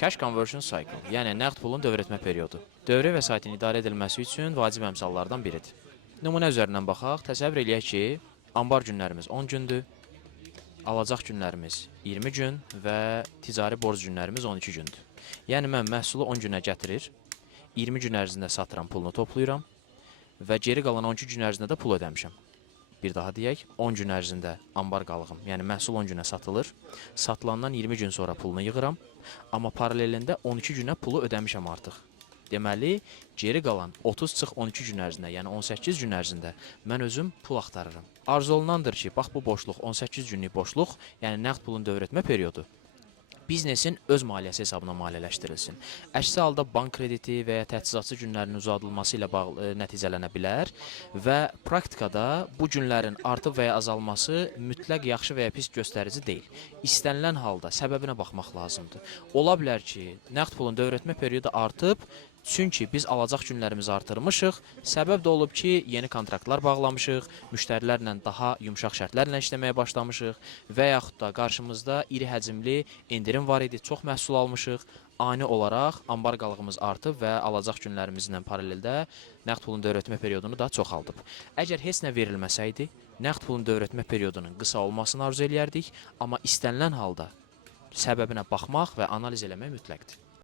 Cash Conversion Cycle, yəni nəqd pulun dövr etmə periodu. Dövrə vəsaitin idarə edilməsi üçün vacib əmsallardan biridir. Nümunə üzərindən baxaq, təsəvvür eləyək ki, ambar günlərimiz 10 gündür, alacaq günlərimiz 20 gün və ticari borc günlərimiz 12 gündür. Yəni mən məhsulu 10 günə gətirir, 20 gün ərzində satıram, pulunu toplayıram və geri qalan 12 gün ərzində də pul ödəmişəm. Bir daha deyək, 10 gün ərzində ambar qalığım, yəni məhsul 10 günə satılır, satılandan 20 gün sonra pulunu yığıram, amma paralelində 12 günə pulu ödəmişəm artıq. Deməli, geri qalan 30-12 gün ərzində, yəni 18 gün ərzində mən özüm pul axtarıram. Arzu olunandır ki, bax bu boşluq 18 günlük boşluq, yəni nəqd pulun dövr etmə periodu biznesin öz maliyyəsi hesabına maliyyələşdirilsin. Əksi halda bank krediti və ya təchizatçı günlərinin uzadılması ilə bağlı nəticələnə bilər və praktikada bu günlərin artıb və ya azalması mütləq yaxşı və ya pis göstərici deyil. İstənilən halda səbəbinə baxmaq lazımdır. Ola bilər ki, nəqd pulun dövr etmə periodu artıb, çünki biz alacaq günlərimizi artırmışıq, səbəb də olub ki, yeni kontraktlar bağlamışıq, müştərilərlə daha yumşaq şərtlərlə işləməyə başlamışıq və yaxud da qarşımızda iri həcmli indirim var idi, çox məhsul almışıq, ani olaraq ambar qalığımız artıb və alacaq günlərimizlə paraleldə nəqd pulun dövr etmə periodunu da çoxaldıb. Əgər heç nə verilməsəydi, nəqd pulun dövr etmə periodunun qısa olmasını arzu eləyərdik, amma istənilən halda səbəbinə baxmaq və analiz eləmək mütləqdir.